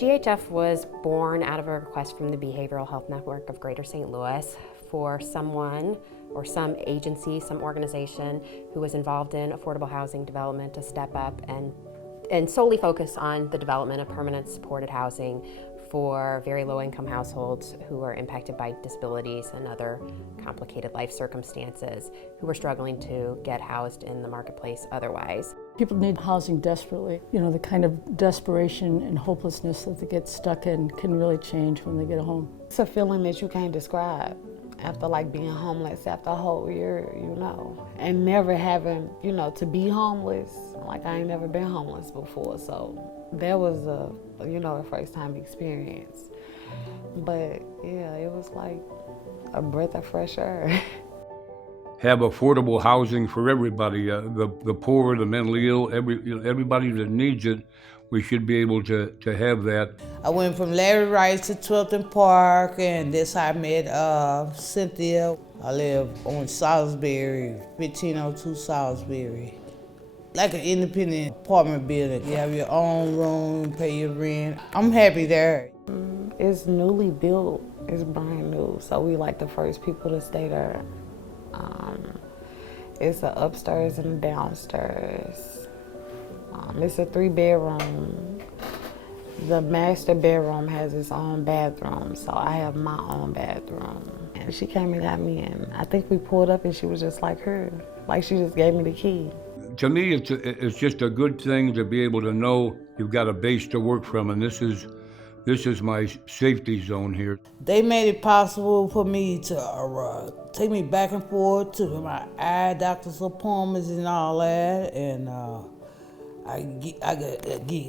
GHF was born out of a request from the Behavioral Health Network of Greater St. Louis for someone or some agency, some organization who was involved in affordable housing development to step up and solely focus on the development of permanent supported housing for very low-income households who are impacted by disabilities and other complicated life circumstances, who are struggling to get housed in the marketplace otherwise. People need housing desperately. You know, the kind of desperation and hopelessness that they get stuck in can really change when they get home. It's a feeling that you can't describe after like being homeless after a whole year, and never having, to be homeless. Like I ain't never been homeless before, so that was a first time experience. But yeah, it was like a breath of fresh air. Have affordable housing for everybody, the poor, the mentally ill, everybody that needs it. We should be able to have that. I went from Larry Rice to Twilton Park, and that's how I met Cynthia. I live on Salisbury, 1502 Salisbury. Like an independent apartment building. You have your own room, pay your rent. I'm happy there. It's newly built, it's brand new, so we like the first people to stay there. It's an upstairs and a downstairs. It's a 3-bedroom. The master bedroom has its own bathroom, so I have my own bathroom. And she came and got me in. I think we pulled up and she was just like her. Like she just gave me the key. To me, it's just a good thing to be able to know you've got a base to work from, and this is my safety zone here. They made it possible for me to take me back and forth to my eye doctor's appointments and all that, and I get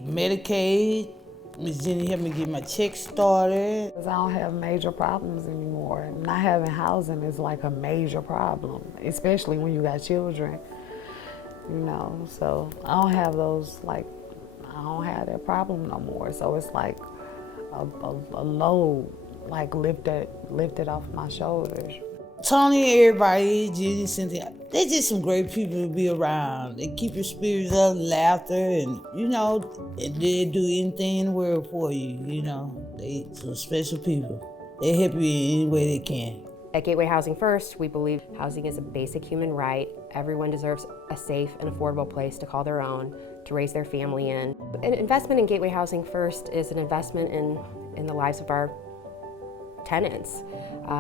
Medicaid. Miss Jenny helped me get my check started. I don't have major problems anymore. Not having housing is like a major problem, especially when you got children, so I don't have those, I don't have that problem no more. So it's like a load, lifted off my shoulders. Tony, everybody, Jenny, Cynthia, they're just some great people to be around. They keep your spirits up, laughter, and they do anything in the world for you, They some special people. They help you in any way they can. At Gateway Housing First, we believe housing is a basic human right. Everyone deserves a safe and affordable place to call their own, to raise their family in. An investment in Gateway Housing First is an investment in the lives of our tenants.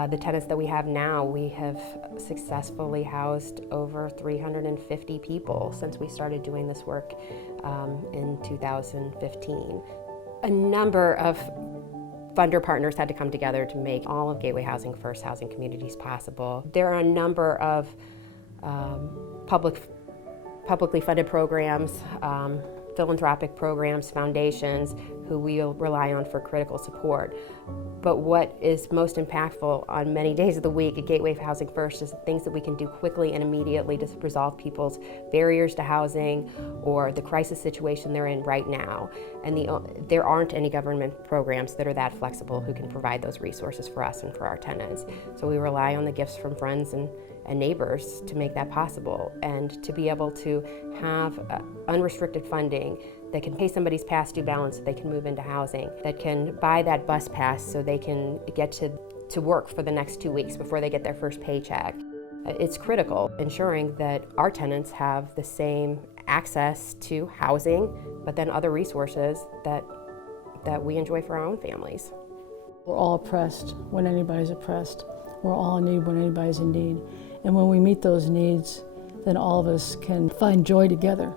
The tenants that we have now, we have successfully housed over 350 people since we started doing this work in 2015. A number of funder partners had to come together to make all of Gateway Housing First housing communities possible. There are a number of publicly funded programs, philanthropic programs, foundations who we'll rely on for critical support. But what is most impactful on many days of the week at Gateway Housing First is the things that we can do quickly and immediately to resolve people's barriers to housing or the crisis situation they're in right now. And there aren't any government programs that are that flexible who can provide those resources for us and for our tenants. So we rely on the gifts from friends and neighbors to make that possible, and to be able to have unrestricted funding that can pay somebody's past due balance so they can move into housing, that can buy that bus pass so they can get to work for the next 2 weeks before they get their first paycheck. It's critical, ensuring that our tenants have the same access to housing, but then other resources that we enjoy for our own families. We're all oppressed when anybody's oppressed. We're all in need when anybody's in need. And when we meet those needs, then all of us can find joy together.